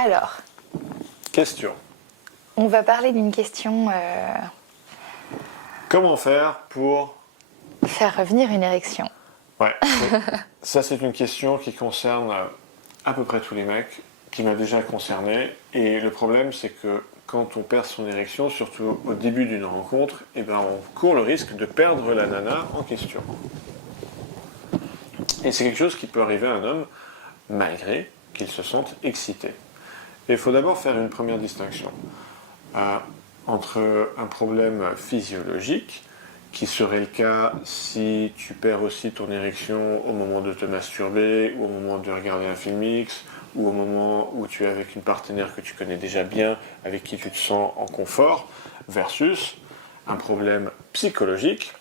Alors, Question. on va parler d'une question Comment faire pour... faire revenir une érection. Ouais, ça c'est une question qui concerne à peu près tous les mecs, qui m'a déjà concerné. Et le problème c'est que quand on perd son érection, surtout au début d'une rencontre, eh ben, on court le risque de perdre la nana en question. Et c'est quelque chose qui peut arriver à un homme malgré qu'il se sente excité. Et il faut d'abord faire une première distinction entre un problème physiologique, qui serait le cas si tu perds aussi ton érection au moment de te masturber, ou au moment de regarder un film X, ou au moment où tu es avec une partenaire que tu connais déjà bien, avec qui tu te sens en confort, versus un problème psychologique.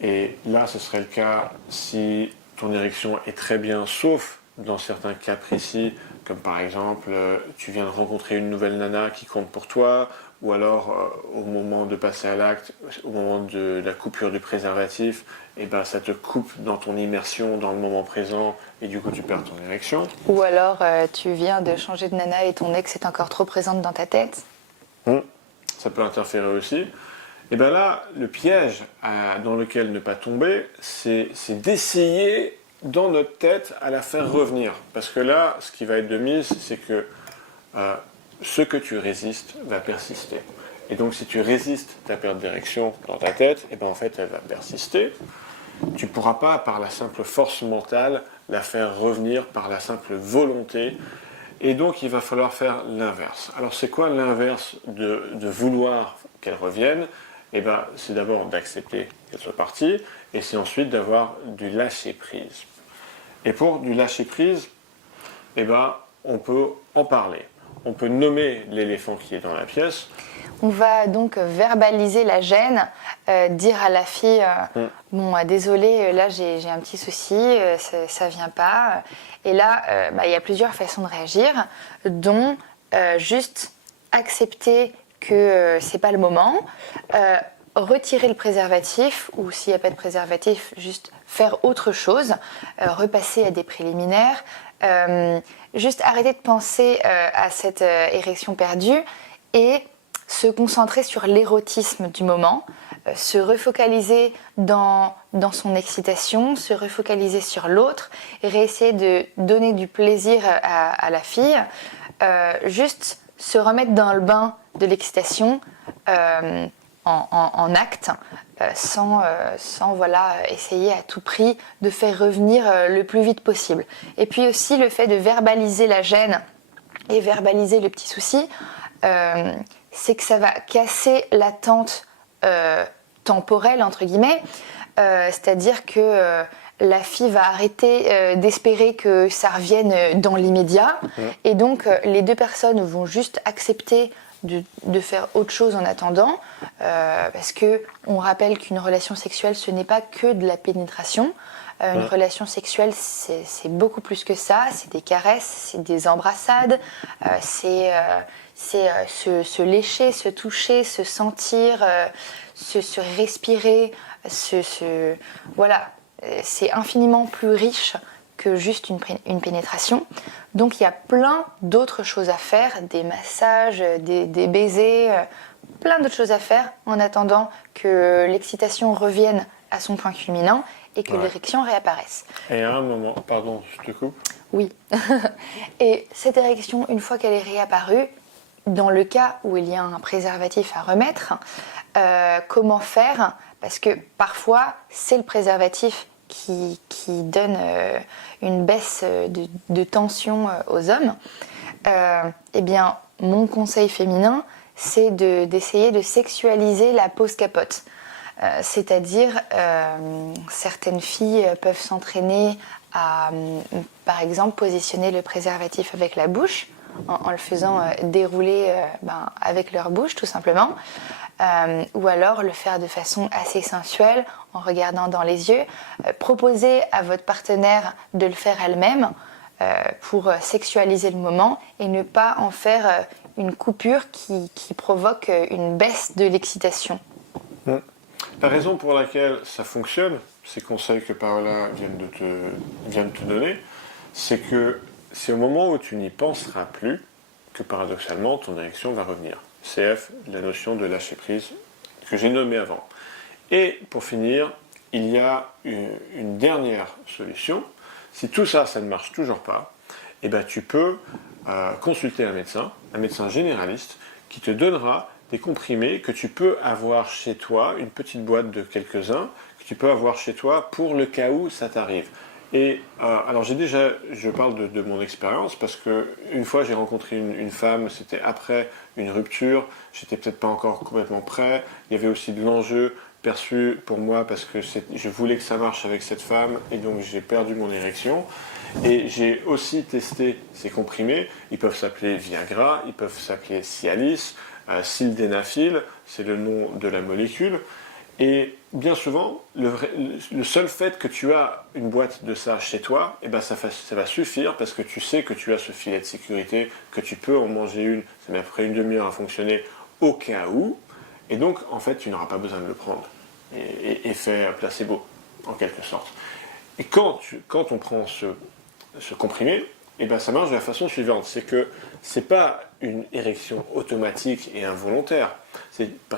Et là, ce serait le cas si ton érection est très bien, sauf dans certains cas précis, comme par exemple, tu viens de rencontrer une nouvelle nana qui compte pour toi, ou alors au moment de passer à l'acte, au moment de la coupure du préservatif, et ben, ça te coupe dans ton immersion dans le moment présent, et du coup tu perds ton érection. Ou alors tu viens de changer de nana et ton ex est encore trop présente dans ta tête. Ça peut interférer aussi. Et bien là, le piège dans lequel ne pas tomber, c'est d'essayer dans notre tête à la faire revenir. Parce que là, ce qui va être de mise, c'est que ce que tu résistes va persister. Et donc si tu résistes ta perte d'érection dans ta tête, et ben en fait elle va persister. Tu ne pourras pas, par la simple force mentale, la faire revenir par la simple volonté. Et donc il va falloir faire l'inverse. Alors c'est quoi l'inverse de vouloir qu'elle revienne? Eh ben, c'est d'abord d'accepter qu'elle soit partie, et c'est ensuite d'avoir du lâcher-prise. Et pour du lâcher-prise, eh ben, on peut en parler. On peut nommer l'éléphant qui est dans la pièce. On va donc verbaliser la gêne, dire à la fille bon, désolé, là j'ai un petit souci, ça vient pas. Et là, il y a plusieurs façons de réagir, dont juste accepter que c'est pas le moment, retirer le préservatif, ou s'il n'y a pas de préservatif, juste faire autre chose, repasser à des préliminaires, juste arrêter de penser à cette érection perdue et se concentrer sur l'érotisme du moment, se refocaliser dans son excitation, se refocaliser sur l'autre et réessayer de donner du plaisir à la fille, juste se remettre dans le bain de l'excitation en acte, sans voilà, essayer à tout prix de faire revenir le plus vite possible. Et puis aussi le fait de verbaliser la gêne et verbaliser le petit souci, c'est que ça va casser l'attente temporelle, entre guillemets, c'est-à-dire que la fille va arrêter d'espérer que ça revienne dans l'immédiat, et donc les deux personnes vont juste accepter de faire autre chose en attendant, parce que on rappelle qu'une relation sexuelle, ce n'est pas que de la pénétration. Une relation sexuelle, c'est beaucoup plus que ça. C'est des caresses, c'est des embrassades, c'est se lécher, se toucher, se sentir, se respirer, voilà. C'est infiniment plus riche que juste une pénétration. Donc il y a plein d'autres choses à faire, des massages, des baisers, plein d'autres choses à faire en attendant que l'excitation revienne à son point culminant et que l'érection réapparaisse. Et à un moment, pardon, je te coupe. Oui. Et cette érection, une fois qu'elle est réapparue, dans le cas où il y a un préservatif à remettre, comment faire? Parce que parfois, c'est le préservatif qui donne une baisse de tension aux hommes. Eh bien, mon conseil féminin, c'est d'essayer de sexualiser la pose capote. C'est-à-dire, certaines filles peuvent s'entraîner à, par exemple, positionner le préservatif avec la bouche, en le faisant dérouler avec leur bouche, tout simplement. Ou alors le faire de façon assez sensuelle, en regardant dans les yeux. Proposer à votre partenaire de le faire elle-même pour sexualiser le moment et ne pas en faire une coupure qui provoque une baisse de l'excitation. La raison pour laquelle ça fonctionne, ces conseils que Paola vient de te donner, c'est que c'est au moment où tu n'y penseras plus que paradoxalement, ton érection va revenir. CF, la notion de lâcher prise que j'ai nommée avant. Et pour finir, il y a une dernière solution. Si tout ça, ça ne marche toujours pas, eh ben, tu peux consulter un médecin généraliste, qui te donnera des comprimés que tu peux avoir chez toi, une petite boîte de quelques-uns, que tu peux avoir chez toi pour le cas où ça t'arrive. Et alors je parle de mon expérience parce que une fois j'ai rencontré une femme, c'était après une rupture, j'étais peut-être pas encore complètement prêt, il y avait aussi de l'enjeu perçu pour moi parce que je voulais que ça marche avec cette femme et donc j'ai perdu mon érection. Et j'ai aussi testé ces comprimés, ils peuvent s'appeler Viagra, ils peuvent s'appeler Cialis, Sildenafil, c'est le nom de la molécule. Et bien souvent, le seul fait que tu as une boîte de ça chez toi, eh ben ça va suffire parce que tu sais que tu as ce filet de sécurité, que tu peux en manger une, ça met à peu près une demi-heure à fonctionner au cas où. Et donc, en fait, tu n'auras pas besoin de le prendre. Effet placebo, en quelque sorte. Et quand on prend ce comprimé, eh ben ça marche de la façon suivante. C'est que c'est pas une érection automatique et involontaire.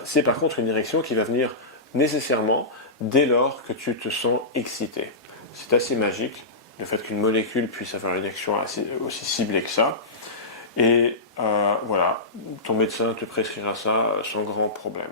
C'est par contre une érection qui va venir nécessairement dès lors que tu te sens excité. C'est assez magique, le fait qu'une molécule puisse avoir une action aussi ciblée que ça. Et voilà, ton médecin te prescrira ça sans grand problème.